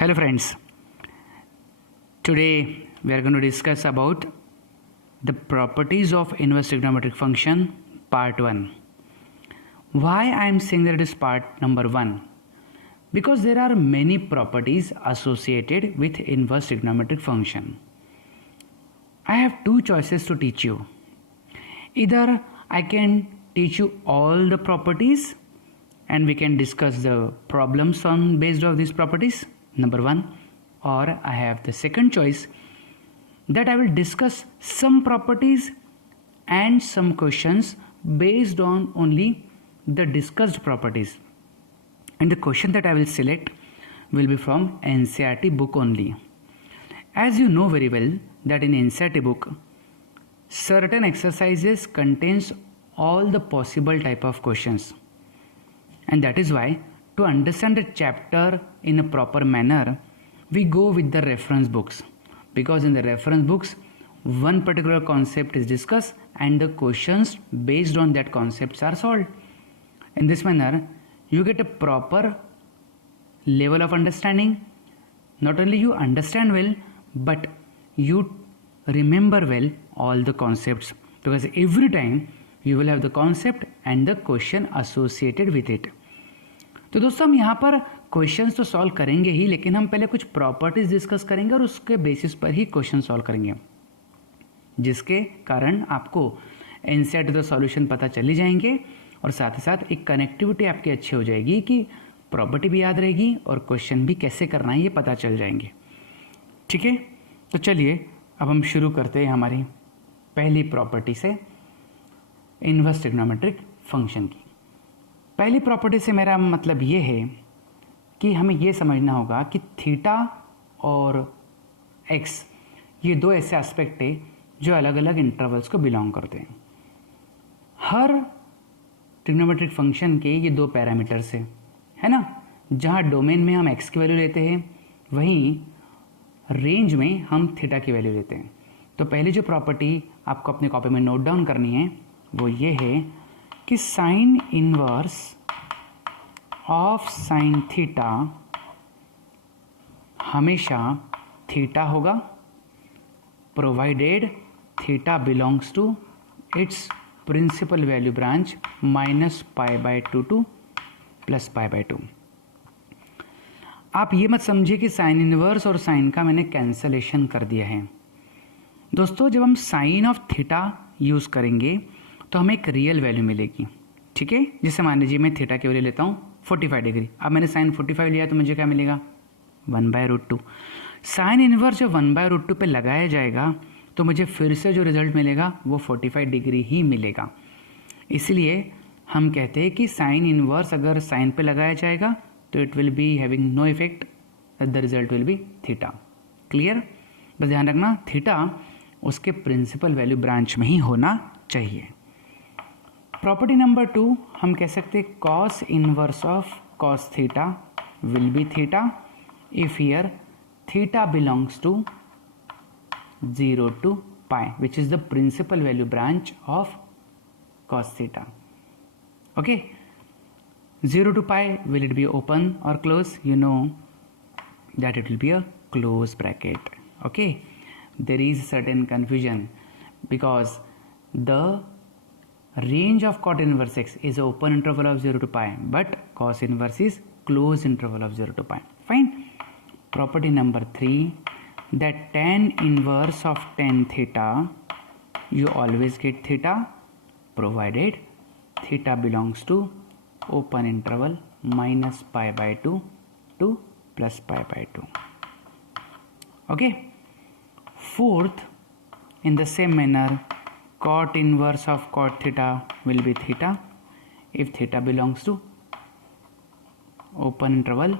Hello friends, today we are going to discuss about the properties of inverse trigonometric function part 1. Why I am saying that it is part number 1? Because there are many properties associated with inverse trigonometric function. I have two choices to teach you. Either I can teach you all the properties and we can discuss the problems on based on these properties, number 1, or I have the second choice that I will discuss some properties and some questions based on only the discussed properties, and the question that I will select will be from NCERT book only. As you know very well that in NCERT book certain exercises contains all the possible type of questions, and that is why to understand the chapter in a proper manner we go with the reference books, because in the reference books one particular concept is discussed and the questions based on that concepts are solved. In this manner you get a proper level of understanding. Not only you understand well, but you remember well all the concepts, because every time you will have the concept and the question associated with it. तो दोस्तों हम यहाँ पर questions तो solve करेंगे ही, लेकिन हम पहले कुछ प्रॉपर्टीज डिस्कस करेंगे और उसके बेसिस पर ही क्वेश्चन सॉल्व करेंगे, जिसके कारण आपको एनसीईआरटी का सॉल्यूशन पता चल ही जाएंगे और साथ ही साथ एक कनेक्टिविटी आपकी अच्छी हो जाएगी कि प्रॉपर्टी भी याद रहेगी और क्वेश्चन भी कैसे करना है ये पता चल जाएंगे. ठीक है, तो चलिए अब हम शुरू करते हैं हमारी पहली प्रॉपर्टी से, इनवर्स ट्रिग्नोमेट्रिक फंक्शन की. पहली प्रॉपर्टी से मेरा मतलब ये है कि हमें ये समझना होगा कि थीटा और एक्स ये दो ऐसे एस्पेक्ट है जो अलग अलग इंटरवल्स को बिलोंग करते हैं. हर ट्रिग्नोमेट्रिक फंक्शन के ये दो पैरामीटर्स है ना. जहाँ डोमेन में हम एक्स की वैल्यू लेते हैं वहीं रेंज में हम थीटा की वैल्यू लेते हैं. तो पहली जो प्रॉपर्टी आपको अपने कॉपी में नोट डाउन करनी है वो ये है कि sine inverse of sine theta हमेशा थीटा होगा, provided theta belongs to its principal value branch -π/2 to +π/2. आप ये मत समझिए कि साइन इनवर्स और साइन का मैंने कैंसलेशन कर दिया है. दोस्तों जब हम साइन ऑफ थीटा यूज़ करेंगे तो हमें एक रियल वैल्यू मिलेगी. ठीक है, जैसे मान लीजिए मैं थीटा की वैल्यू लेता हूँ 45 डिग्री. अब मैंने साइन 45 लिया तो मुझे क्या मिलेगा 1/√2. साइन इनवर्स जब 1/√2 पे लगाया जाएगा तो मुझे फिर से जो रिजल्ट मिलेगा वो 45 डिग्री ही मिलेगा. इसलिए हम कहते हैं कि साइन इनवर्स अगर साइन पे लगाया जाएगा तो it will be having no effect, the result will be theta. Clear? बस ध्यान रखना थीटा उसके प्रिंसिपल वैल्यू ब्रांच में ही होना चाहिए. प्रॉपर्टी नंबर 2 हम कह सकते हैं cos inverse of cos theta will be theta if here theta belongs to 0 to π, which is the principal value branch of cos theta. Okay, 0 to π, will it be open or close? You know that it will be a close bracket. Okay, there is certain confusion because the range of cot inverse x is open interval of 0 to π, but cos inverse is close interval of 0 to π. Fine. Property number 3, that tan inverse of tan theta, you always get theta provided theta belongs to open interval -π/2 to +π/2. Okay. Fourth, in the same manner cot inverse of cot theta will be theta if theta belongs to open interval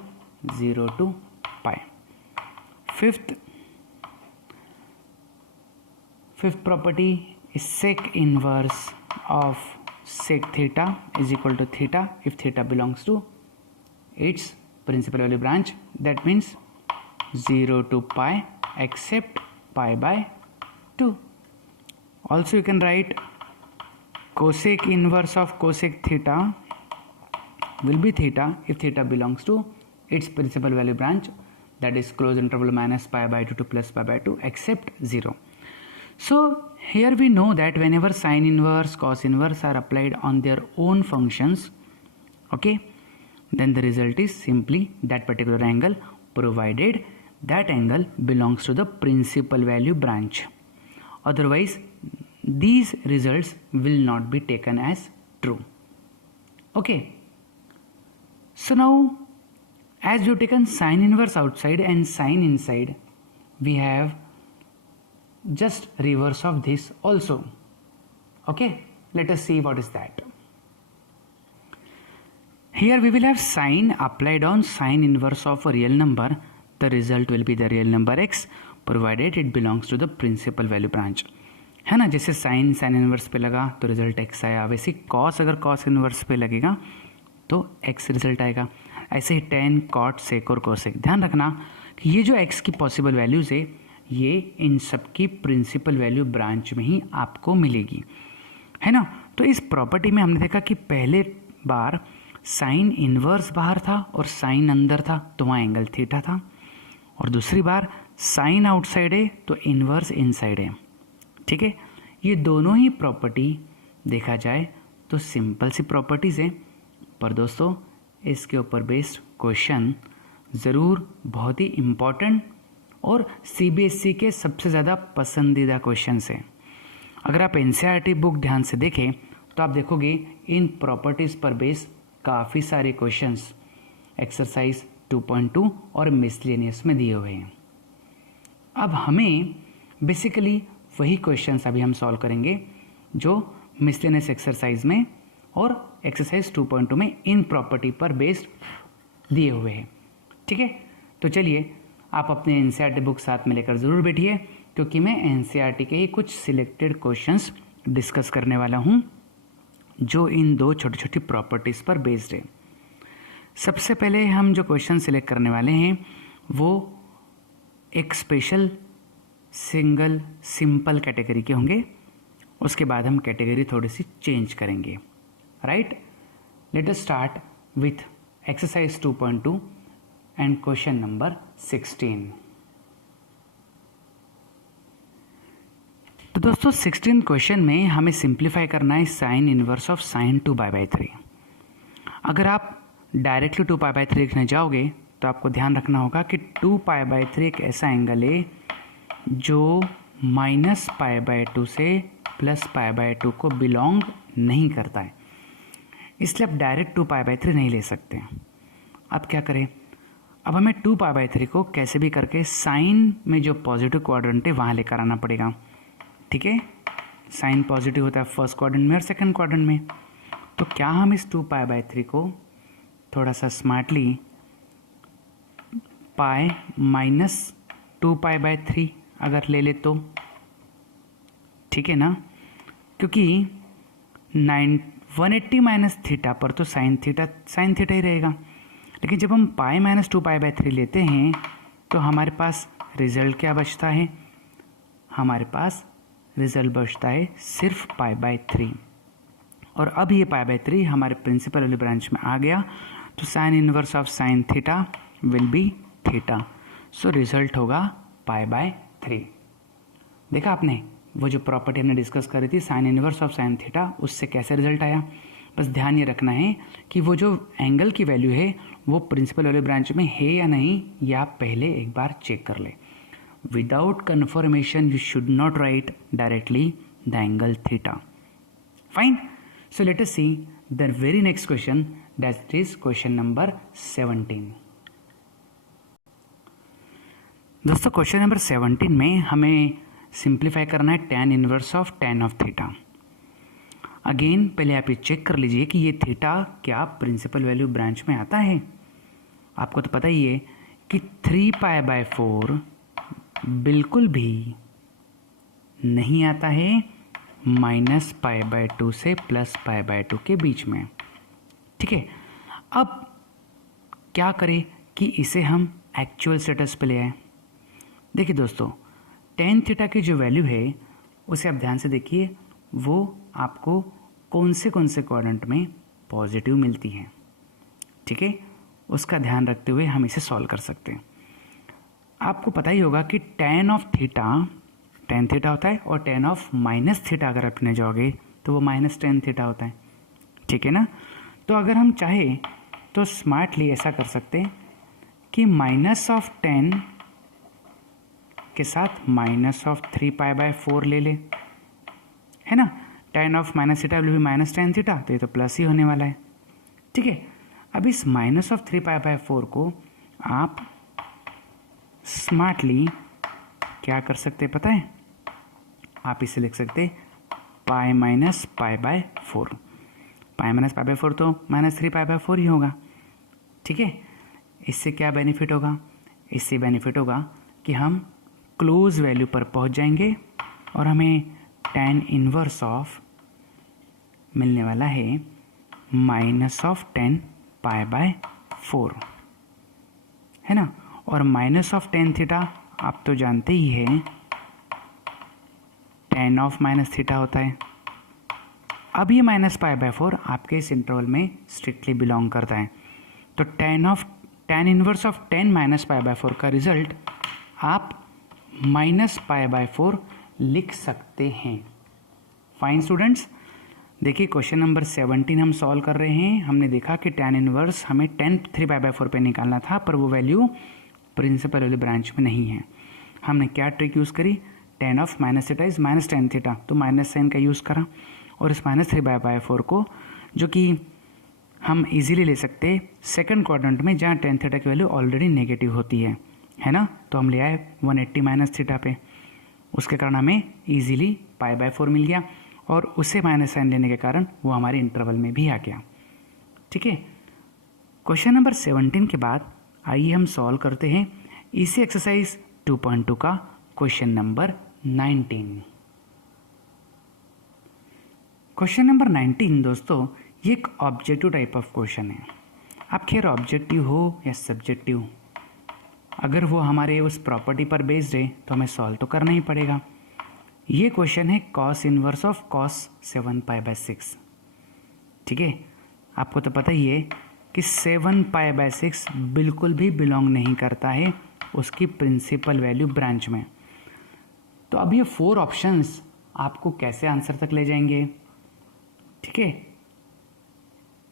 0 to π. Fifth property is sec inverse of sec theta is equal to theta if theta belongs to its principal value branch, that means 0 to π except π/2. Also you can write cosec inverse of cosec theta will be theta if theta belongs to its principal value branch, that is closed interval minus pi by 2 to plus pi by 2 except 0. So here we know that whenever sine inverse, cos inverse are applied on their own functions, okay, then the result is simply that particular angle, provided that angle belongs to the principal value branch. Otherwise these results will not be taken as true. Okay, so now as we have taken sine inverse outside and sine inside, we have just reverse of this also. Okay, let us see what is that. Here we will have sine applied on sine inverse of a real number. The result will be the real number x, provided it belongs to the principal value branch. है ना, जैसे sign sine inverse पे लगा तो result x आया, वैसे cos अगर cos inverse पे लगेगा तो एक्स रिजल्ट आएगा। ऐसे ही टेन, कॉट, सेक और कोसेक। ध्यान रखना कि ये जो एक्स की पॉसिबल वैल्यूज़ है ये इन सब की प्रिंसिपल वैल्यू ब्रांच में ही आपको मिलेगी, है ना। तो इस प्रॉपर्टी में हमने देखा कि पहले बार साइन इनवर्स बाहर था और साइन अंदर था, तो वहाँ एंगल थीटा था, और दूसरी बार साइन आउटसाइड है तो इनवर्स इनसाइड है। ठीक है, ये दोनों ही प्रॉपर्टी देखा जाए तो सिंपल सी प्रॉपर्टीज़ है, पर दोस्तों इसके ऊपर बेस्ड क्वेश्चन ज़रूर बहुत ही इम्पॉर्टेंट और सीबीएसई के सबसे ज़्यादा पसंदीदा क्वेश्चन है। अगर आप एनसीईआरटी बुक ध्यान से देखें तो आप देखोगे इन प्रॉपर्टीज़ पर बेस्ड काफ़ी सारे क्वेश्चंस एक्सरसाइज 2.2 और मिसलेनियस में दिए हुए हैं। अब हमें बेसिकली वही क्वेश्चंस अभी हम सॉल्व करेंगे जो मिसलेनियस एक्सरसाइज में और एक्सरसाइज 2.2 में इन प्रॉपर्टी पर बेस्ड दिए हुए हैं। ठीक है, तो चलिए आप अपने एनसीईआरटी बुक साथ में लेकर ज़रूर बैठिए, क्योंकि मैं एनसीईआरटी के ही कुछ सिलेक्टेड क्वेश्चंस डिस्कस करने वाला हूँ जो इन दो छोटी छोटी प्रॉपर्टीज़ पर बेस्ड है। सबसे पहले हम जो क्वेश्चन सिलेक्ट करने वाले हैं वो एक स्पेशल सिंगल सिंपल कैटेगरी के होंगे, उसके बाद हम कैटेगरी थोड़ी सी चेंज करेंगे। Right, let us start with exercise 2.2 and question number 16। तो दोस्तों 16 क्वेश्चन में हमें सिंप्लीफाई करना है साइन इनवर्स ऑफ साइन 2π/3। अगर आप डायरेक्टली 2π/3 लिखने जाओगे तो आपको ध्यान रखना होगा कि 2π/3 एक ऐसा एंगल है जो -π/2 से +π/2 को बिलोंग नहीं करता है, इसलिए आप डायरेक्ट 2π/3 नहीं ले सकते। अब क्या करें, अब हमें 2π/3 को कैसे भी करके साइन में जो पॉजिटिव क्वाड्रेंट है वहाँ लेकर आना पड़ेगा। ठीक है, साइन पॉजिटिव होता है फर्स्ट क्वाड्रेंट में और सेकंड क्वाड्रेंट में, तो क्या हम इस 2π/3 को थोड़ा सा स्मार्टली पाई -2π/3 अगर ले ले तो ठीक है ना, क्योंकि 180 माइनस थीटा पर तो साइन थीटा ही रहेगा, लेकिन जब हम पाई -2π/3 लेते हैं तो हमारे पास रिजल्ट क्या बचता है, हमारे पास रिजल्ट बचता है सिर्फ π/3। और अब ये π/3 हमारे प्रिंसिपल वाले ब्रांच में आ गया, तो sign inverse of sine theta will be theta, so result होगा π/3। देखा आपने वो जो प्रॉपर्टी हमने डिस्कस करी थी sign inverse of sine theta, उससे कैसे रिजल्ट आया। बस ध्यान ये रखना है कि वो जो एंगल की वैल्यू है वो प्रिंसिपल वाले ब्रांच में है या नहीं, ये आप पहले एक बार चेक कर ले। Without confirmation you should not write directly the angle theta. Fine, so let us see the very next question, that is question number 17। दोस्तों क्वेश्चन नंबर 17 में हमें सिंप्लीफाई करना है tan inverse of tan of theta. Again पहले आप ये check कर लीजिए कि ये थीटा क्या प्रिंसिपल वैल्यू ब्रांच में आता है। आपको तो पता ही है कि 3π/4 बिल्कुल भी नहीं आता है -π/2 से +π/2 के बीच में। ठीक है, अब क्या करें कि इसे हम एक्चुअल स्टेटस पे ले आए। देखिए दोस्तों, tan थीटा की जो वैल्यू है उसे आप ध्यान से देखिए, वो आपको कौन से क्वाड्रेंट में पॉजिटिव मिलती है। ठीक है, उसका ध्यान रखते हुए हम इसे सॉल्व कर सकते हैं। आपको पता ही होगा कि tan of theta tan theta होता है, और tan ऑफ माइनस थीटा अगर अपने जाओगे तो वो माइनस tan थीटा होता है, ठीक है ना। तो अगर हम चाहे तो स्मार्टली ऐसा कर सकते हैं कि माइनस ऑफ tan के साथ माइनस ऑफ 3π/4 ले ले, है ना। tan of minus theta will B minus tan theta, तो ये तो प्लस ही होने वाला है, ठीक है। अब इस माइनस ऑफ 3π/4 को आप स्मार्टली क्या कर सकते हैं पता है, आप इसे लिख सकते पाई माइनस π/4। पाई माइनस π/4 तो माइनस 3π/4 ही होगा, ठीक है। इससे क्या बेनिफिट होगा, इससे बेनिफिट होगा कि हम क्लोज वैल्यू पर पहुंच जाएंगे और हमें tan इनवर्स ऑफ मिलने वाला है माइनस ऑफ 10π/4, है ना। और माइनस ऑफ tan थीटा आप तो जानते ही हैं tan ऑफ माइनस थीटा होता है। अब ये माइनस π/4 आपके इस इंटरवल में स्ट्रिक्टली बिलोंग करता है, तो tan इनवर्स ऑफ 10 माइनस π/4 का रिजल्ट आप माइनस π/4 लिख सकते हैं। फाइन स्टूडेंट्स, देखिए क्वेश्चन नंबर 17 हम सॉल्व कर रहे हैं। हमने देखा कि tan इनवर्स हमें tan 3π/4 पे निकालना था, पर वो वैल्यू प्रिंसिपल वाले ब्रांच में नहीं है। हमने क्या ट्रिक यूज़ करी, tan of minus theta is minus tan theta, तो माइनस साइन का यूज़ करा, और इस माइनस 3π/4 को जो कि हम इजीली ले सकते सेकंड क्वाड्रेंट में जहाँ tan थीटा की वैल्यू ऑलरेडी नेगेटिव होती है ना। तो हम ले आए 180 माइनस थीटा पे, उसके कारण हमें इजीली π/4 मिल गया, और उससे माइनस साइन लेने के कारण वो हमारे इंटरवल में भी आ गया, ठीक है। क्वेश्चन नंबर 17 के बाद आइए हम सॉल्व करते हैं इसी एक्सरसाइज 2.2 का क्वेश्चन नंबर 19। क्वेश्चन नंबर 19 दोस्तों, ये एक ऑब्जेक्टिव टाइप ऑफ क्वेश्चन है। अब खैर ऑब्जेक्टिव हो या सब्जेक्टिव, अगर वो हमारे उस प्रॉपर्टी पर बेस्ड है तो हमें सॉल्व तो करना ही पड़ेगा। ये क्वेश्चन है cos इनवर्स ऑफ cos 7π/6, ठीक है। आपको तो पता ही है कि 7π/6 बिल्कुल भी बिलोंग नहीं करता है उसकी प्रिंसिपल वैल्यू ब्रांच में। तो अब ये 4 ऑप्शंस आपको कैसे आंसर तक ले जाएंगे, ठीक है।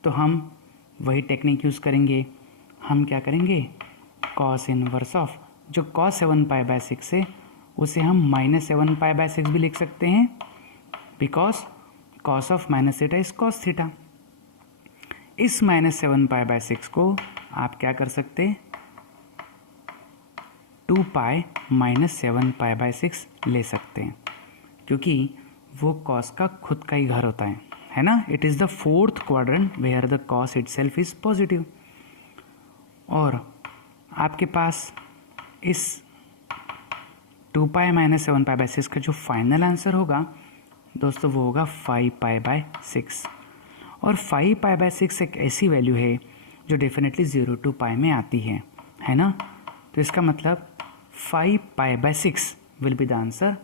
तो हम वही टेक्निक यूज़ करेंगे। हम क्या करेंगे, cos इनवर्स ऑफ जो cos 7π/6 है उसे हम माइनस 7π/6 भी लिख सकते हैं, because cos of minus theta is cos theta. इस माइनस 7π/6 को आप क्या कर सकते हैं, 2π माइनस 7π/6 ले सकते हैं, क्योंकि वो cos का खुद का ही घर होता है ना। It is the 4th quadrant where the cos itself is positive. और आपके पास इस 2π माइनस 7π/6 का जो फाइनल आंसर होगा दोस्तों वो होगा 5π/6, और 5π/6 एक ऐसी वैल्यू है जो डेफिनेटली 0 to π में आती है ना। तो इसका मतलब 5π/6 will be the answer,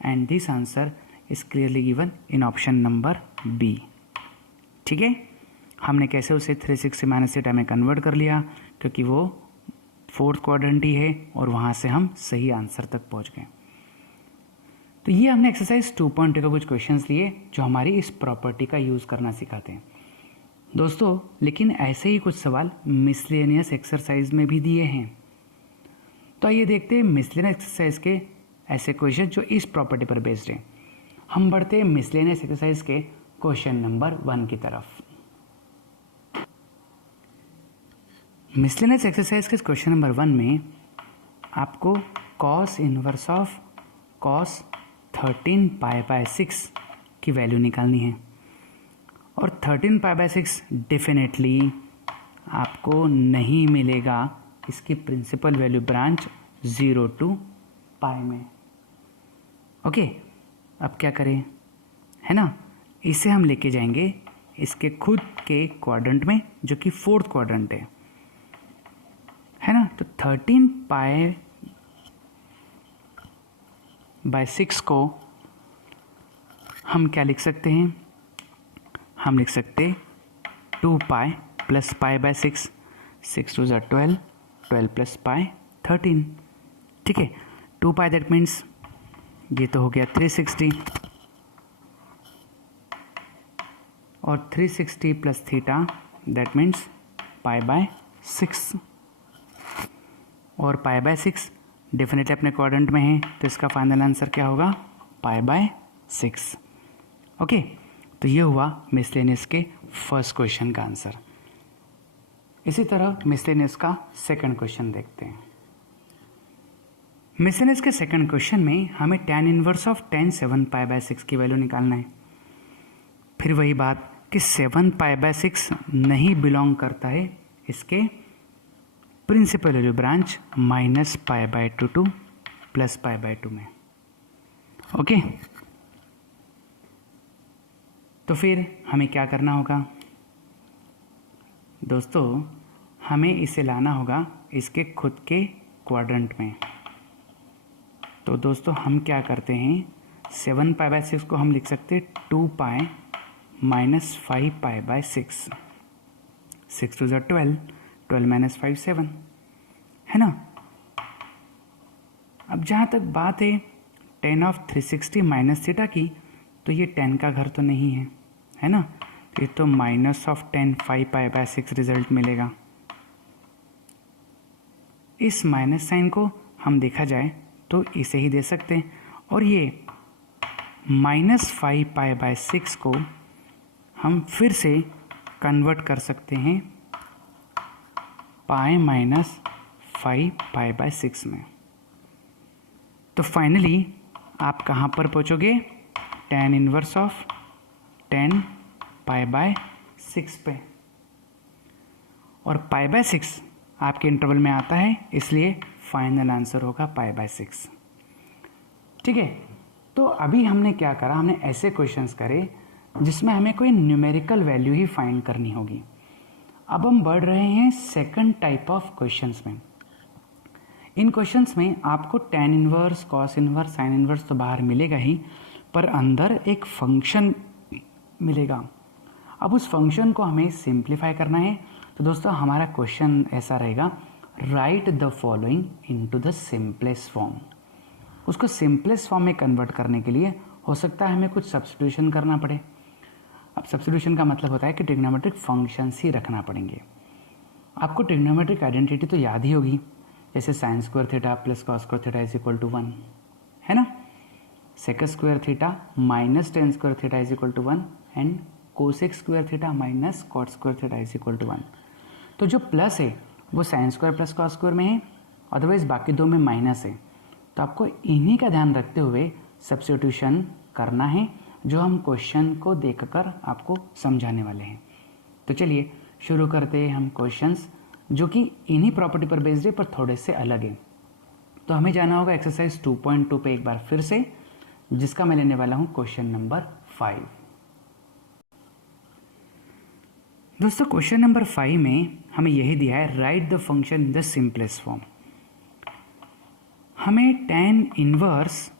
and this answer is clearly given in option number B, ठीक है। हमने कैसे उसे 360 माइनस थीटा में कन्वर्ट कर लिया, क्योंकि वो 4th क्वाड्रेंट ही है, और वहाँ से हम सही आंसर तक पहुँच गए। तो ये हमने एक्सरसाइज 2.2 का कुछ क्वेश्चंस लिए जो हमारी इस प्रॉपर्टी का यूज़ करना सिखाते हैं दोस्तों। लेकिन ऐसे ही कुछ सवाल मिसलेनियस एक्सरसाइज में भी दिए हैं। तो आइए देखते हैं मिसलेनियस एक्सरसाइज के ऐसे क्वेश्चन जो इस प्रॉपर्टी पर बेस्ड हैं। हम बढ़ते हैं मिसलेनियस एक्सरसाइज के क्वेश्चन नंबर 1 की तरफ। मिसलेनियस एक्सरसाइज के क्वेश्चन नंबर 1 में आपको cos इनवर्स ऑफ cos 13π/6 की वैल्यू निकालनी है, और 13π/6 डेफिनेटली आपको नहीं मिलेगा इसकी प्रिंसिपल वैल्यू ब्रांच 0 to π में। ओके, अब क्या करें, है ना, इसे हम लेके जाएंगे इसके खुद के क्वाड्रेंट में जो कि 4th क्वाड्रेंट है ना। तो 13π/6 को हम क्या लिख सकते हैं, हम लिख सकते 2π प्लस π/6, 6 2 12, 12 प्लस π 13, ठीक है, 2 पाई दैट मीन्स ये तो हो गया 360 और 360 plus theta that means pi by 6 और पाई बाय 6 डेफिनेटली अपने क्वाड्रेंट में है तो इसका फाइनल आंसर क्या होगा पाई बाय 6। ओके, तो ये हुआ मिसलेनियस के फर्स्ट क्वेश्चन का आंसर। इसी तरह मिसलेनियस का सेकंड क्वेश्चन देखते हैं। मिसलेनियस के सेकंड क्वेश्चन में हमें tan inverse of tan 7 pi by 6 की वैल्यू निकालना है। फिर वही बात कि 7 पाई बाय 6 नहीं बिलोंग करता है इसके principal value branch minus pi by 2 to plus pi by 2 में। ओके, तो फिर हमें क्या करना होगा दोस्तों, हमें इसे लाना होगा इसके खुद के क्वाड्रेंट में। तो दोस्तों हम क्या करते हैं, 7 पाई बाय 6 को हम लिख सकते हैं 2 pi minus 5 pi by 6, 6 to 12, 12 minus 5 7, है ना। अब जहाँ तक बात है tan ऑफ 360 माइनस थीटा की, तो ये tan का घर तो नहीं है ना, ये तो minus of tan 5 pi by 6 result मिलेगा। इस माइनस साइन को हम देखा जाए तो इसे ही दे सकते हैं और ये माइनस 5 पाई बाय 6 को हम फिर से कन्वर्ट कर सकते हैं पाई माइनस 5 पाई बाय 6 में। तो फाइनली आप कहाँ पर पहुँचोगे, tan inverse of 10 pi by 6 पे, और पाई बाय 6 आपके इंटरवल में आता है इसलिए फाइनल आंसर होगा पाई बाय 6। ठीक है, तो अभी हमने क्या करा, हमने ऐसे क्वेश्चंस करे जिसमें हमें कोई न्यूमेरिकल वैल्यू ही फाइंड करनी होगी। अब हम बढ़ रहे हैं सेकंड टाइप ऑफ क्वेश्चंस में। इन क्वेश्चंस में आपको tan inverse, cos inverse, sin inverse तो बाहर मिलेगा ही, पर अंदर एक फंक्शन मिलेगा। अब उस फंक्शन को हमें सिंप्लीफाई करना है। तो दोस्तों हमारा क्वेश्चन ऐसा रहेगा, right the following into the simplest form. उसको सिंपलेस्ट फॉर्म में कन्वर्ट करने के लिए हो सकता है हमें कुछ सब्स्टिट्यूशन करना पड़े। अब सब्स्टिट्यूशन का मतलब होता है कि ट्रिग्नोमेट्रिक फंक्शंस ही रखना पड़ेंगे। आपको ट्रिग्नोमेट्रिक आइडेंटिटी तो याद ही होगी, जैसे sine square theta plus cos square theta is equal to 1, है ना। Sec square theta minus tan square theta is equal to 1 and cosec square theta minus cot square theta is equal to 1। तो जो plus है वो sine square plus cos square में है, otherwise बाकी दो में माइनस है। तो आपको इन्हीं का ध्यान रखते हुए सब्स्टिट्यूशन करना है, जो हम क्वेश्चन को देखकर आपको समझाने वाले हैं। तो चलिए शुरू करते हैं हम क्वेश्चंस जो कि इन्हीं प्रॉपर्टी पर बेस्ड है पर थोड़े से अलग है। तो हमें जाना होगा एक्सरसाइज 2.2 पे एक बार फिर से, जिसका मैं लेने वाला हूँ क्वेश्चन नंबर 5। दोस्तों क्वेश्चन नंबर 5 में हमें यही दिया है, write the function in the simplest form. हमें tan इनवर्स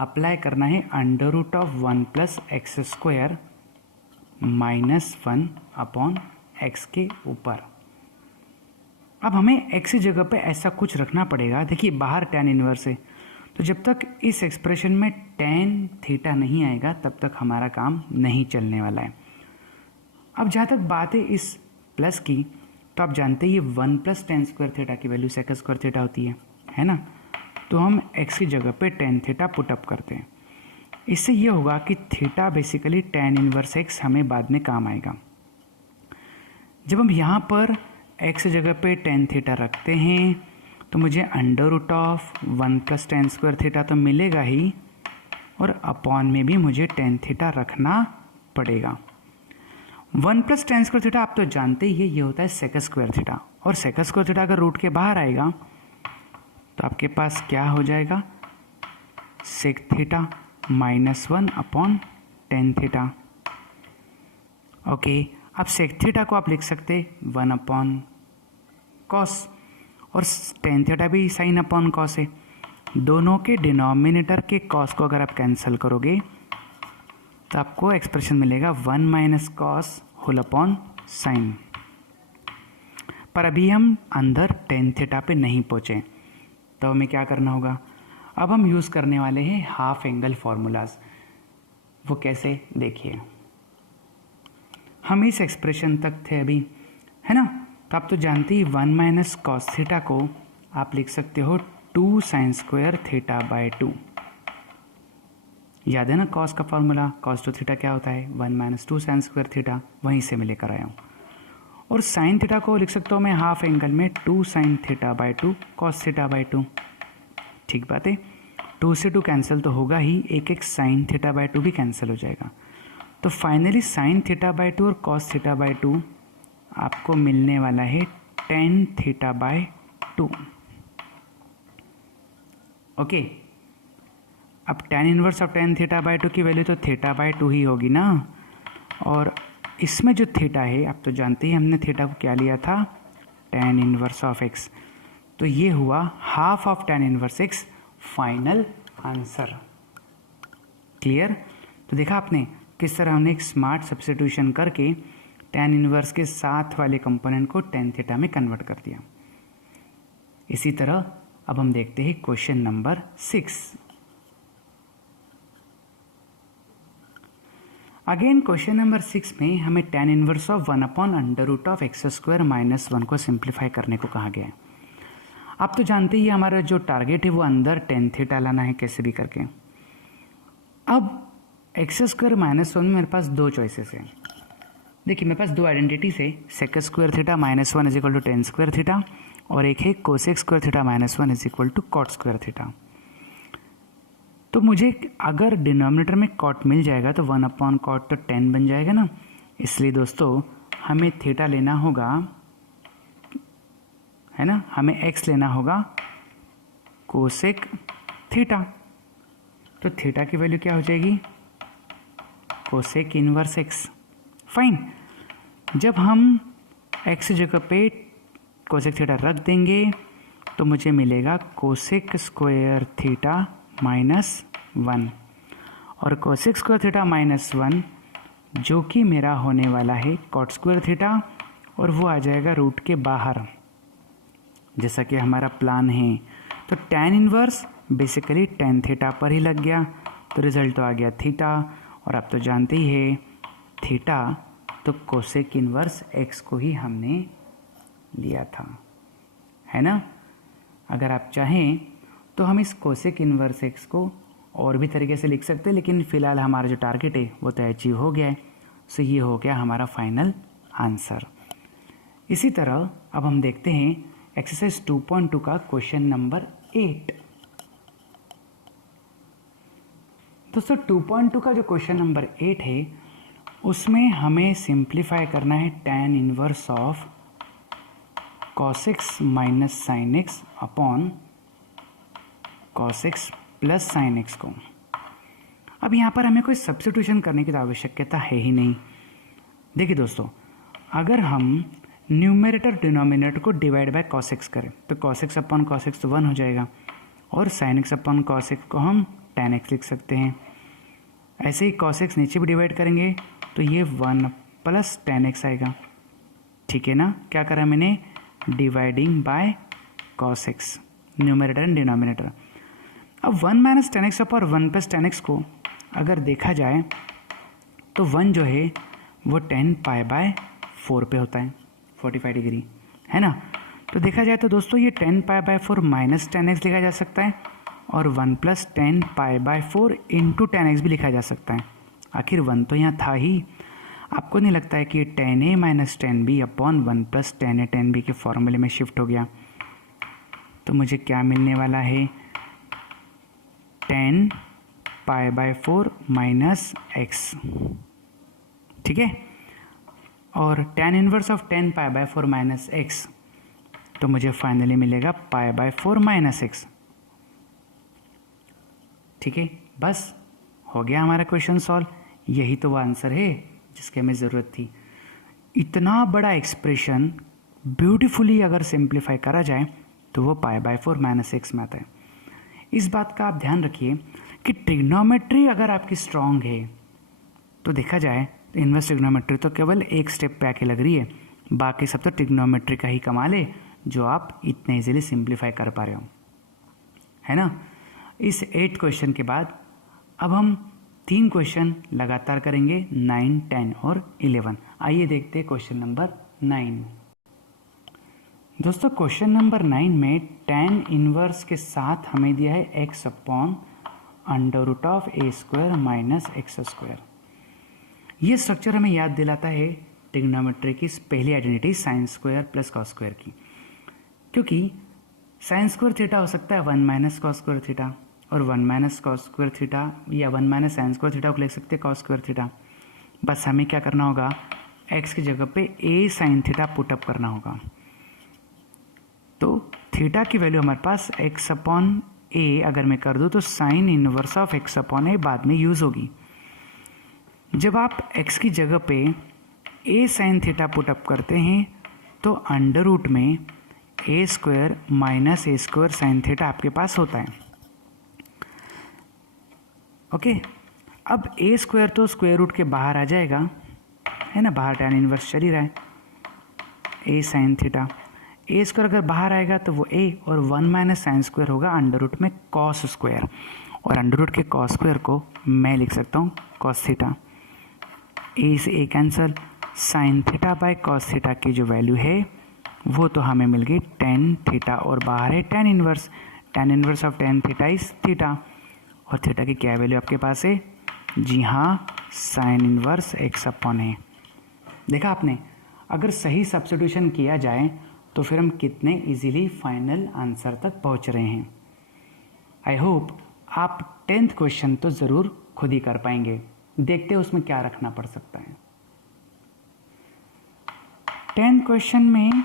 अप्लाई करना है under root of 1 plus x square minus 1 upon x के ऊपर। अब हमें एक्स की जगह पे ऐसा कुछ रखना पड़ेगा। देखिए बाहर tan इनवर्स है, तो जब तक इस एक्सप्रेशन में tan थीटा नहीं आएगा तब तक हमारा काम नहीं चलने वाला है। अब जहाँ तक बात है इस प्लस की, तो आप जानते हैं ये 1 प्लस टेन स्क्वायर थीटा की वैल्यू सेकंड स्क्वायर थीटा होती है ना। तो हम x की जगह पे tan थीटा पुटअप करते हैं। इससे ये होगा कि theta basically tan inverse x हमें बाद में काम आएगा। जब हम यहाँ पर x की जगह पे tan थीटा रखते हैं तो मुझे under root of 1 plus tan square theta तो मिलेगा ही, और अपॉन में भी मुझे tan थीटा रखना पड़ेगा। 1 प्लस टेन स्क्वायर थीटा आप तो जानते ही ये होता है सेकंड स्क्वायर थीटा, और सेकंड स्क्वायर थीटा अगर रूट के बाहर आएगा तो आपके पास क्या हो जाएगा, sec theta minus 1 upon tan theta. Okay, अब सेक थीटा को आप लिख सकते 1 अपॉन कॉस, और टेन थीटा भी साइन अपॉन कॉस है। दोनों के डिनोमिनेटर के कॉस को अगर आप कैंसिल करोगे तो आपको एक्सप्रेशन मिलेगा 1 minus cos whole upon sine. पर अभी हम अंदर टेन थीटा पे नहीं पहुँचे, तो हमें क्या करना होगा, अब हम यूज़ करने वाले हैं हाफ एंगल फार्मूलाज। वो कैसे, देखिए हम इस एक्सप्रेशन तक थे अभी, है ना। तो आप तो जानते ही 1 माइनस कॉस थीटा को आप लिख सकते हो 2 साइन स्क्वायर थीटा बाय 2। याद है ना कॉस का फॉर्मूला, कॉस टू थीटा क्या होता है 1 माइनस 2 साइन स्क्वायर थीटा, वहीं से मैं लेकर आया हूँ। और साइन थीटा को लिख सकता हूँ मैं हाफ एंगल में 2 sign theta by 2 cos theta by 2। ठीक बात है, 2 से 2 कैंसिल तो होगा ही, एक साइन थीटा बाय 2 भी कैंसिल हो जाएगा। तो फाइनली साइन थीटा बाय 2 और कॉस थीटा बाय 2 आपको मिलने वाला है टेन थीटा बाय 2। ओके, अब ten inverse of tan theta by 2 की वैल्यू तो थीटा बाय 2 ही होगी ना। और इसमें जो थीटा है, आप तो जानते ही हमने थीटा को क्या लिया था, टेन इनवर्स ऑफ एक्स। तो ये हुआ half of tan inverse x, final answer. Clear. तो देखा आपने किस तरह हमने एक स्मार्ट सब्स्टिट्यूशन करके टेन इनवर्स के साथ वाले कंपोनेंट को टेन थीटा में कन्वर्ट कर दिया। इसी तरह अब हम देखते हैं question number 6। Again question number 6 में हमें tan inverse of 1 upon under root of x square minus 1 को सिंप्लीफाई करने को कहा गया है। आप तो जानते ही हमारा जो टारगेट है वो अंदर टेन थीटा लाना है कैसे भी करके। अब एक्स स्क्वायर माइनस 1 में मेरे पास दो चॉइसेस हैं। देखिए मेरे पास दो आइडेंटिटीज है, sec square theta minus 1 is equal to tan square theta, और एक है cosec square theta minus 1 is equal to cot square theta. तो मुझे अगर डिनोमिनेटर में कॉट मिल जाएगा तो 1 अपॉन कॉट तो 10 बन जाएगा ना। इसलिए दोस्तों हमें थीटा लेना होगा, है ना, हमें एक्स लेना होगा कोसेक थीटा। तो थीटा की वैल्यू क्या हो जाएगी, कोसेक इनवर्स एक्स। फाइन, जब हम एक्स जगह पे कोसेक थीटा रख देंगे तो मुझे मिलेगा कोसेक स्क्वायर थीटा माइनस 1, और कोसेक स्क्वायर थीटा माइनस 1 जो कि मेरा होने वाला है कॉट स्क्वायर थीटा, और वो आ जाएगा रूट के बाहर जैसा कि हमारा प्लान है। तो tan inverse basically tan theta पर ही लग गया, तो रिजल्ट तो आ गया थीटा। और आप तो जानते ही है थीटा तो कोसेक इनवर्स एक्स को ही हमने लिया था, है ना। अगर आप चाहें तो हम इस कोसेक इनवर्स एक्स को और भी तरीके से लिख सकते हैं, लेकिन फिलहाल हमारा जो टारगेट है वो तो अचीव हो गया है। सो ये हो गया हमारा फाइनल आंसर। इसी तरह अब हम देखते हैं एक्सरसाइज 2.2 का क्वेश्चन नंबर 8। दोस्तों 2.2 का जो क्वेश्चन नंबर 8 है उसमें हमें सिंप्लीफाई करना है tan inverse of cos x minus sine x upon cos x plus sine x को। अब यहाँ पर हमें कोई सब्स्टिट्यूशन करने की तो आवश्यकता है ही नहीं। देखिए दोस्तों, अगर हम न्यूमरेटर डिनोमिनेटर को डिवाइड बाय cos x करें तो cos x upon cos x तो 1 हो जाएगा, और sin x upon cos x को हम tan x लिख सकते हैं। ऐसे ही cos x नीचे भी डिवाइड करेंगे तो ये 1 प्लस tan x आएगा। ठीक है ना, क्या करा मैंने, dividing by cos x, numerator and denominator. अब 1 माइनस टेन एक्स और 1 प्लस टेन एक्स को अगर देखा जाए तो 1 जो है वो 10 पाई बाय 4 पे होता है, 45 डिग्री, है ना। तो देखा जाए तो दोस्तों ये 10 pi by 4 minus ten x लिखा जा सकता है, और 1 plus 10 pi by 4 into ten x भी लिखा जा सकता है। आखिर 1 तो यहाँ था ही। आपको नहीं लगता है कि ये 10a minus 10b upon 1 plus 10a 10b के फॉर्मूले में शिफ्ट हो गया। तो मुझे क्या मिलने वाला है, 10 पाई बाय 4 माइनस एक्स। ठीक है, और tan inverse of 10 pi by 4 minus x, तो मुझे फाइनली मिलेगा पाई बाय 4 माइनस एक्स। ठीक है, बस हो गया हमारा क्वेश्चन सॉल्व। यही तो वो आंसर है जिसकी हमें ज़रूरत थी। इतना बड़ा एक्सप्रेशन ब्यूटीफुली अगर सिंप्लीफाई करा जाए तो वो पाई बाय 4 माइनस एक्स में आता है। इस बात का आप ध्यान रखिए कि ट्रिग्नोमेट्री अगर आपकी स्ट्रांग है तो देखा जाए तो इन्वर्स ट्रिग्नोमेट्री तो केवल एक स्टेप पे आके लग रही है, बाकी सब तो ट्रिग्नोमेट्री का ही कमाल है जो आप इतने इजीली सिंप्लीफाई कर पा रहे हो। है ना। इस 8 क्वेश्चन के बाद अब हम 3 क्वेश्चन लगातार करेंगे, 9, 10 और 11। आइए देखते हैं क्वेश्चन नंबर 9। दोस्तों क्वेश्चन नंबर 9 में tan इनवर्स के साथ हमें दिया है x upon under root of a square minus x square. ये स्ट्रक्चर हमें याद दिलाता है ट्रिग्नोमेट्री की पहली identity sine square plus cos square की, क्योंकि साइन स्क्वायर थीटा हो सकता है 1 माइनस कॉस स्क्वायर थीटा, और 1 माइनस कॉस स्क्वायर थीटा या 1 माइनस साइन स्क्वायर थीटा को लिख सकते हैं कॉस स्क्वायर थीटा। बस हमें क्या करना होगा, x की जगह पे a साइन थीटा पुटअप करना होगा। तो थीटा की वैल्यू हमारे पास x अपॉन a अगर मैं कर दूँ तो sign inverse of x upon a बाद में यूज़ होगी। जब आप x की जगह पे a साइन थीटा पुटअप करते हैं तो अंडर रूट में a square minus a square sine theta आपके पास होता है। ओके, अब a स्क्वायर तो स्क्वायर रूट के बाहर आ जाएगा, है ना, बाहर tan इनवर्स चल ही रहा है a sine theta. a square अगर बाहर आएगा तो वो a, और 1 माइनस साइन स्क्वायर होगा अंडर रूट में कॉस स्क्वायर, और अंडर रूट के कॉस स्क्वायर को मैं लिख सकता हूँ कॉस थीटा। a से a cancel, sign theta by cos theta की जो वैल्यू है वो तो हमें मिल गई tan थीटा, और बाहर है tan inverse of tan theta is theta, और थीटा की क्या वैल्यू आपके पास है, जी हाँ साइन इनवर्स x अपॉन है। देखा आपने, अगर सही सब्स्टिट्यूशन किया जाए तो फिर हम कितने इजीली फाइनल आंसर तक पहुंच रहे हैं। आई होप आप 10th क्वेश्चन तो ज़रूर खुद ही कर पाएंगे। देखते हैं उसमें क्या रखना पड़ सकता है। 10th क्वेश्चन में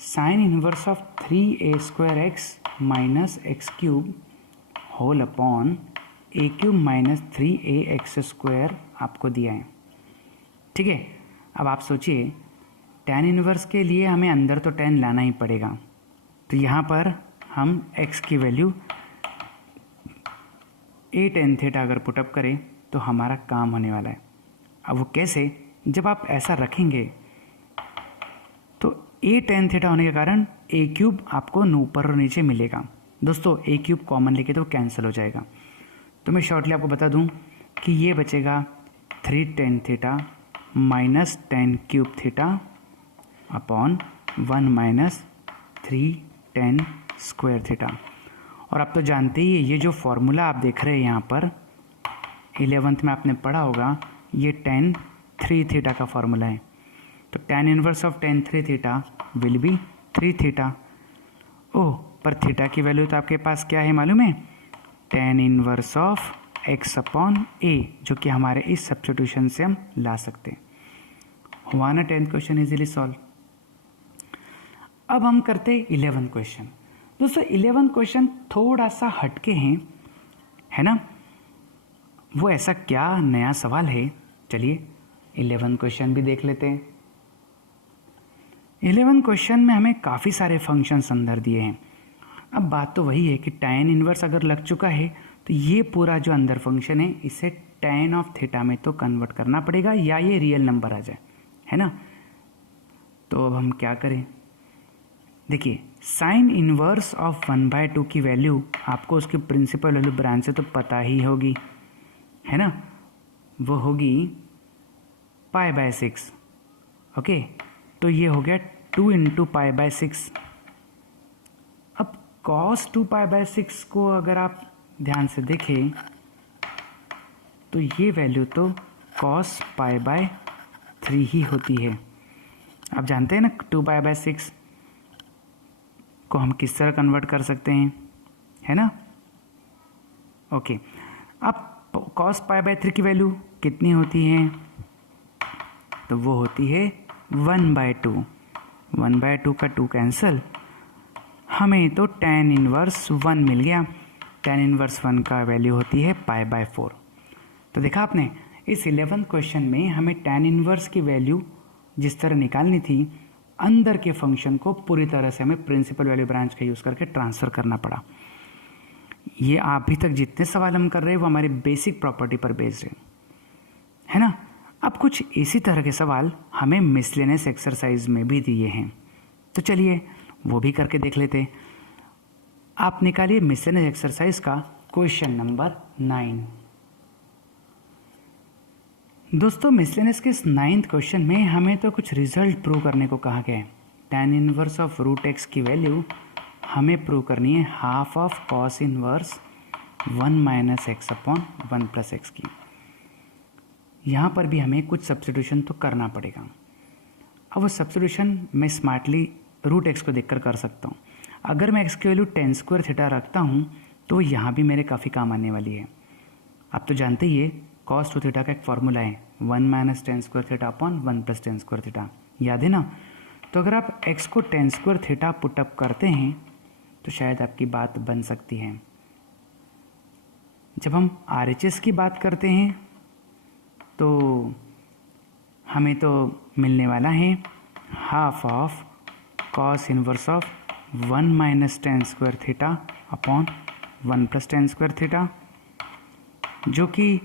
sine inverse of 3a square x minus x cube whole upon A cube minus 3a x square आपको दिया है। ठीक है, अब आप सोचिए tan इनवर्स के लिए हमें अंदर तो tan लाना ही पड़ेगा, तो यहाँ पर हम x की वैल्यू a tan थीटा अगर पुटअप करें तो हमारा काम होने वाला है। अब वो कैसे, जब आप ऐसा रखेंगे तो a tan थीटा होने के कारण a क्यूब आपको ऊपर और नीचे मिलेगा। दोस्तों a क्यूब कॉमन लेके तो कैंसिल हो जाएगा, तो मैं शॉर्टली आपको बता दूं कि ये बचेगा 3 tan theta minus tan cube theta upon 1 minus 3 tan square theta. और आप तो जानते ही ये जो फॉर्मूला आप देख रहे हैं यहाँ पर 11th में आपने पढ़ा होगा, ये tan 3 थीटा का फॉर्मूला है। तो tan inverse of tan 3 theta will be 3 theta. Oh, पर थीटा की वैल्यू तो आपके पास क्या है मालूम है, tan inverse of x upon a, जो कि हमारे इस सब्स्टिट्यूशन से हम ला सकते हैं। हुआ ना 10th क्वेश्चन इजीली सॉल्व। अब हम करते हैं 11th क्वेश्चन। दोस्तों 11th क्वेश्चन थोड़ा सा हटके हैं, है ना। वो ऐसा क्या नया सवाल है, चलिए 11th क्वेश्चन भी देख लेते हैं। 11th क्वेश्चन में हमें काफ़ी सारे फंक्शंस अंदर दिए हैं। अब बात तो वही है कि tan इनवर्स अगर लग चुका है तो ये पूरा जो अंदर फंक्शन है इसे tan ऑफ थीटा में तो कन्वर्ट करना पड़ेगा, या ये रियल नंबर आ जाए, है ना। तो अब हम क्या करें, देखिए साइन इनवर्स ऑफ 1/2 की वैल्यू आपको उसकी प्रिंसिपल वैल्यू ब्रांच से तो पता ही होगी, है ना, वो होगी π/6। ओके, तो ये हो गया 2 × π/6। अब cos 2π/6 को अगर आप ध्यान से देखें तो ये वैल्यू तो cos π/3 ही होती है। आप जानते हैं ना 2π/6 को हम किस तरह कन्वर्ट कर सकते हैं, है ना। ओके, अब cos π/3 की वैल्यू कितनी होती है, तो वो होती है 1/2। 1/2 का 2 कैंसिल, हमें तो tan इनवर्स 1 मिल गया। tan इनवर्स 1 का वैल्यू होती है π/4। तो देखा आपने, इस 11th क्वेश्चन में हमें tan इनवर्स की वैल्यू जिस तरह निकालनी थी, अंदर के फंक्शन को पूरी तरह से हमें प्रिंसिपल वैल्यू ब्रांच का यूज़ करके ट्रांसफ़र करना पड़ा। ये अभी तक जितने सवाल हम कर रहे हैं वो हमारी बेसिक प्रॉपर्टी पर बेस्ड है ना। अब कुछ इसी तरह के सवाल हमें मिसलेनियस एक्सरसाइज में भी दिए हैं, तो चलिए वो भी करके देख लेते हैं। आप निकालिए मिसलेनियस एक्सरसाइज का क्वेश्चन नंबर 9। दोस्तों मिसलेनियस के इस 9th क्वेश्चन में हमें तो कुछ रिजल्ट प्रूव करने को कहा गया है। tan inverse of root x की वैल्यू हमें प्रूव करनी है half of cos inverse 1 minus x upon 1 plus x की। यहाँ पर भी हमें कुछ सब्स्टिट्यूशन तो करना पड़ेगा। अब वो सब्स्टिट्यूशन मैं स्मार्टली रूट एक्स को देखकर कर सकता हूँ। अगर मैं एक्स की वैल्यू tan स्क्वायर थीटा रखता हूँ तो यहाँ भी मेरे काफ़ी काम आने वाली है। आप तो जानते ही है cos 2 थीटा का एक फॉर्मूला है 1 minus tan square theta upon 1 plus tan square theta, याद है ना। तो अगर आप x को tan स्क्वायर थीटा पुटअप करते हैं तो शायद आपकी बात बन सकती है। जब हम RHS की बात करते हैं तो हमें तो मिलने वाला है half of cos inverse of 1 minus tan square theta upon 1 plus tan square theta, जो कि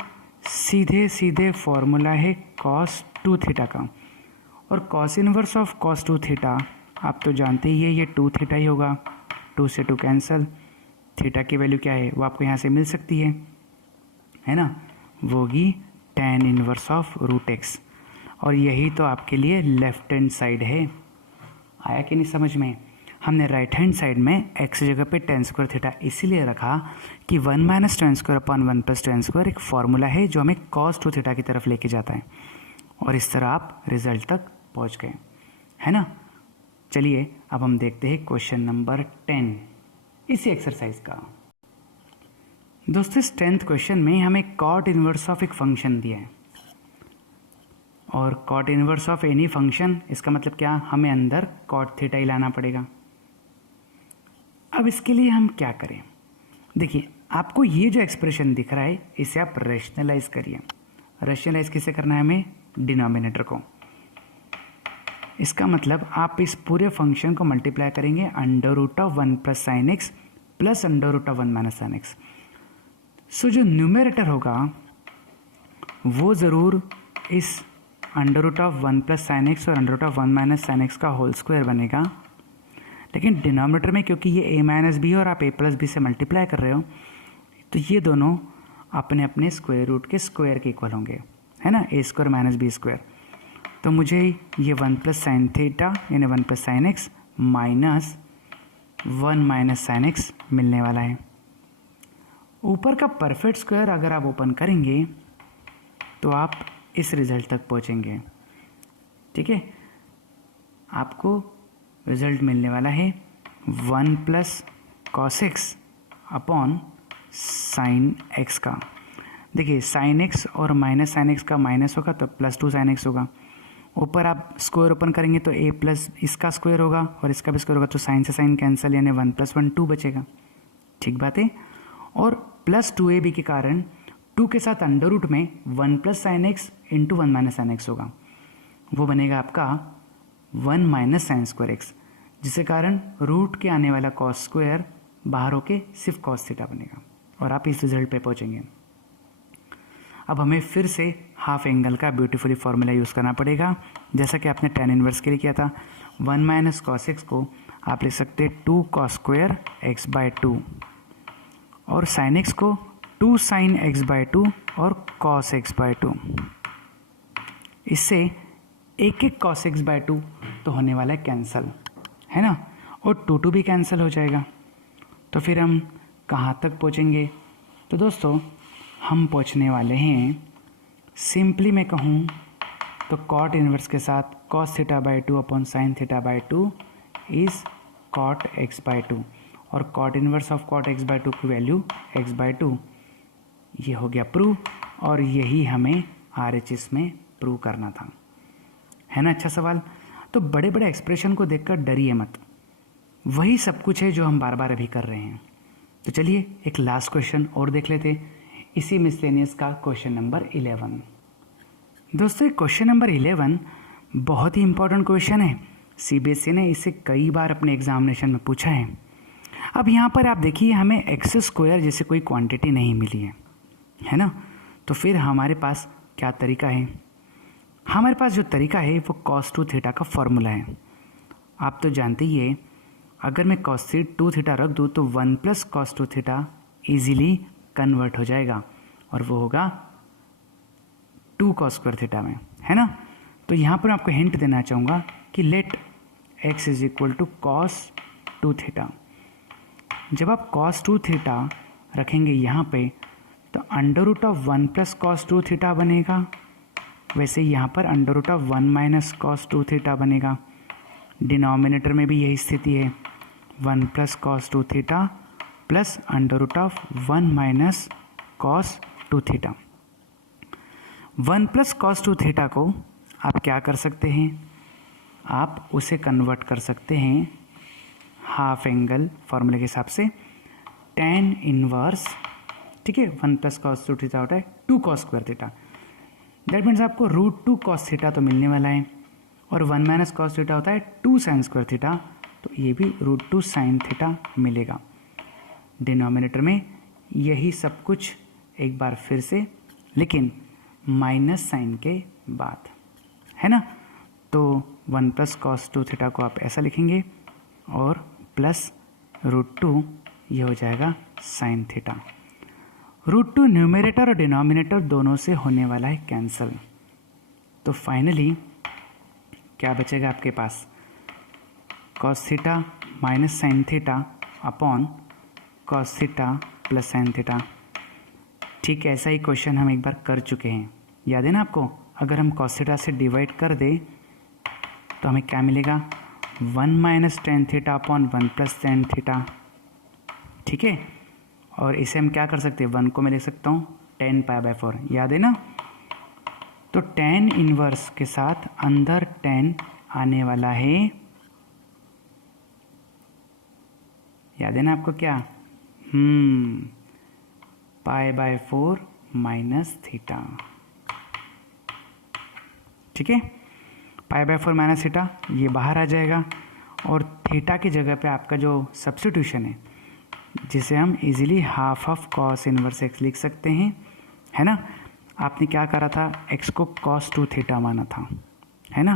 सीधे सीधे फॉर्मूला है cos 2 थीटा का। और cos inverse of cos 2 theta आप तो जानते ही है ये 2 थीटा ही होगा। 2 से 2 कैंसिल, थीटा की वैल्यू क्या है वो आपको यहाँ से मिल सकती है ना, वो होगी tan inverse of root x. और यही तो आपके लिए लेफ्ट हैंड साइड है। आया कि नहीं समझ में। हमने राइट हैंड साइड में x जगह पे tan स्क्वायर थीटा इसीलिए रखा कि 1 minus tan square upon 1 plus tan square एक फॉर्मूला है जो हमें cos 2 थीटा की तरफ लेके जाता है। और इस तरह आप रिजल्ट तक पहुंच गए, है ना। चलिए अब हम देखते हैं क्वेश्चन नंबर 10 इसी एक्सरसाइज का। दोस्तों इस 10th क्वेश्चन में हमें cot इनवर्स ऑफ एक फंक्शन दिया है। और cot inverse of any function, इसका मतलब क्या, हमें अंदर cot थीटा ही लाना पड़ेगा। अब इसके लिए हम क्या करें, देखिए आपको ये जो एक्सप्रेशन दिख रहा है इसे आप रैशनलाइज करिए। रैशनलाइज किसे करना है, हमें डिनोमिनेटर को। इसका मतलब आप इस पूरे फंक्शन को मल्टीप्लाई करेंगे under root of 1 plus sine x plus under root of 1 minus sine x. So जो न्यूमरेटर होगा वो ज़रूर इस under root of 1 plus sine x और under root of 1 minus sine x का होल स्क्वायर बनेगा। लेकिन डिनोमिनेटर में क्योंकि ये a माइनस बी और आप a प्लस बी से मल्टीप्लाई कर रहे हो तो ये दोनों अपने अपने स्क्वायर रूट के स्क्वायर के इक्वल होंगे, है ना, a square minus B square. तो मुझे ये 1 प्लस साइन थीटा यानी 1 plus sine x minus 1 minus sine x मिलने वाला है। ऊपर का परफेक्ट स्क्वायर अगर आप ओपन करेंगे तो आप इस रिजल्ट तक पहुंचेंगे। ठीक है, आपको रिजल्ट मिलने वाला है 1 plus cos x upon sine x का। देखिए साइन एक्स और माइनस साइन एक्स का माइनस होगा तो प्लस 2 साइन एक्स होगा। ऊपर आप स्क्वायर ओपन करेंगे तो a प्लस इसका स्क्वायर होगा और इसका भी स्क्वायर होगा तो साइन से साइन कैंसिल यानी 1 प्लस 1 2 बचेगा। ठीक बात है। और प्लस 2ab के कारण 2 के साथ अंडर रूट में 1 plus sine x into 1 minus sine x होगा, वो बनेगा आपका 1 माइनस साइन स्क्वायर एक्स, जिसके कारण रूट के आने वाला कॉस स्क्वायर बाहर होके सिर्फ कॉस थीटा बनेगा और आप इस रिजल्ट पे पहुंचेंगे। अब हमें फिर से हाफ एंगल का ब्यूटीफुली फॉर्मूला यूज़ करना पड़ेगा, जैसा कि आपने tan इनवर्स के लिए किया था। 1 माइनस कॉस एक्स को आप लिख सकते हैं 2 कॉस स्क्वायर एक्स बाय 2 और साइन एक्स को 2 साइन एक्स बाय 2 और कॉस एक्स बाय 2। इससे एक एक कॉस एक्स बाय 2 तो होने वाला है कैंसिल, है ना, और 2 भी कैंसिल हो जाएगा। तो फिर हम कहाँ तक पहुँचेंगे, तो दोस्तों हम पहुँचने वाले हैं, सिंपली मैं कहूँ तो कॉट इनवर्स के साथ cos theta by 2 upon sine theta by 2 is cot x by 2 और cot inverse of cot x by 2 की वैल्यू एक्स बाय 2। ये हो गया प्रूव और यही हमें RHS में प्रूव करना था, है ना। अच्छा सवाल। तो बड़े बड़े एक्सप्रेशन को देखकर डरिए मत, वही सब कुछ है जो हम बार बार अभी कर रहे हैं। तो चलिए एक लास्ट क्वेश्चन और देख लेते इसी मिसलेनियस का, क्वेश्चन नंबर 11। दोस्तों क्वेश्चन नंबर 11 बहुत ही इंपॉर्टेंट क्वेश्चन है। CBSE ने इसे कई बार अपने एग्जामिनेशन में पूछा है। अब यहाँ पर आप देखिए हमें एक्स स्क्वायर जैसे कोई क्वांटिटी नहीं मिली है ना। तो फिर हमारे पास क्या तरीका है, हमारे पास जो तरीका है वो cos 2 थीटा का फॉर्मूला है। आप तो जानते ही है अगर मैं cos 2 थीटा रख दूँ तो 1 plus cos 2 theta easily convert हो जाएगा और वो होगा 2 cos स्क्वायर थीटा में, है ना। तो यहाँ पर आपको हिंट देना चाहूँगा कि let x is equal to cos 2 theta. जब आप cos 2 थीटा रखेंगे यहाँ पे तो under root of 1 plus cos 2 theta बनेगा, वैसे यहाँ पर under root of 1 minus cos 2 theta बनेगा। डिनोमिनेटर में भी यही स्थिति है, 1 plus cos 2 theta plus under root of 1 minus cos 2 theta. 1 plus cos 2 theta को आप क्या कर सकते हैं, आप उसे कन्वर्ट कर सकते हैं हाफ एंगल फॉर्मूले के हिसाब से tan इनवर्स, ठीक है। 1 प्लस cos 2 थीटा होता है 2 cos square theta, that means आपको रूट 2 cos थीटा तो मिलने वाला है, और 1 माइनस cos थीटा होता है 2 sin स्क्वायर थीटा, तो ये भी रूट 2 sin थीटा मिलेगा। डिनोमिनेटर में यही सब कुछ एक बार फिर से, लेकिन माइनस साइन के बाद, है ना। तो 1 प्लस cos 2 थीटा को आप ऐसा लिखेंगे और प्लस रूट 2 ये हो जाएगा साइन थीटा। रूट 2 न्यूमरेटर और डिनोमिनेटर दोनों से होने वाला है कैंसिल, तो फाइनली क्या बचेगा आपके पास, cos theta minus sine theta upon cos theta plus sine theta. ठीक ऐसा ही क्वेश्चन हम एक बार कर चुके हैं, याद है ना आपको। अगर हम cos थीटा से डिवाइड कर दें तो हमें क्या मिलेगा, 1 minus tan theta upon 1 plus tan theta, ठीक है। और इसे हम क्या कर सकते हैं, 1 को मैं लिख सकता हूँ tan π/4, याद है ना। तो tan इनवर्स के साथ अंदर tan आने वाला है, याद है ना आपको क्या, π/4 माइनस थीटा, ठीक है। π/4 माइनस थीटा ये बाहर आ जाएगा, और थीटा की जगह पे आपका जो सब्स्टिट्यूशन है, जिसे हम easily half of cos inverse x लिख सकते हैं, है ना। आपने क्या करा था, x को cos 2 थीटा माना था, है ना।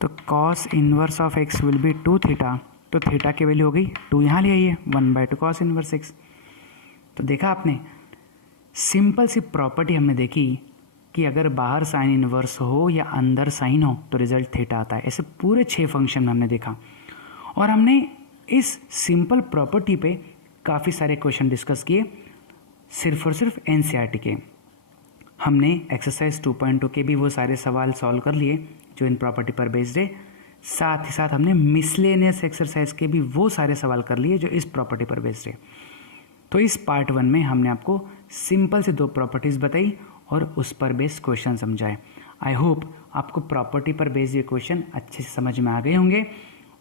तो cos inverse of x will be 2 theta, तो थीटा की वैल्यू हो गई 2, यहाँ ले आइए 1/2 cos इनवर्स x। तो देखा आपने, सिंपल सी प्रॉपर्टी हमने देखी कि अगर बाहर साइन इनवर्स हो या अंदर साइन हो तो रिजल्ट थीटा आता है। ऐसे पूरे 6 फंक्शन में हमने देखा, और हमने इस सिंपल प्रॉपर्टी पे काफ़ी सारे क्वेश्चन डिस्कस किए, सिर्फ और सिर्फ एनसीईआरटी के। हमने एक्सरसाइज 2.2 के भी वो सारे सवाल सॉल्व कर लिए जो इन प्रॉपर्टी पर बेस्ड है, साथ ही साथ हमने मिसलेनियस एक्सरसाइज के भी वो सारे सवाल कर लिए जो इस प्रॉपर्टी पर बेस्ड है। तो इस पार्ट 1 में हमने आपको सिंपल से 2 प्रॉपर्टीज़ बताई और उस पर बेस्ड क्वेश्चन समझाए। आई होप आपको प्रॉपर्टी पर बेस्ड ये क्वेश्चन अच्छे से समझ में आ गए होंगे,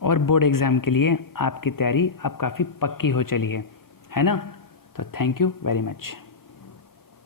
और बोर्ड एग्ज़ाम के लिए आपकी तैयारी अब काफ़ी पक्की हो चली है ना। तो थैंक यू वेरी मच।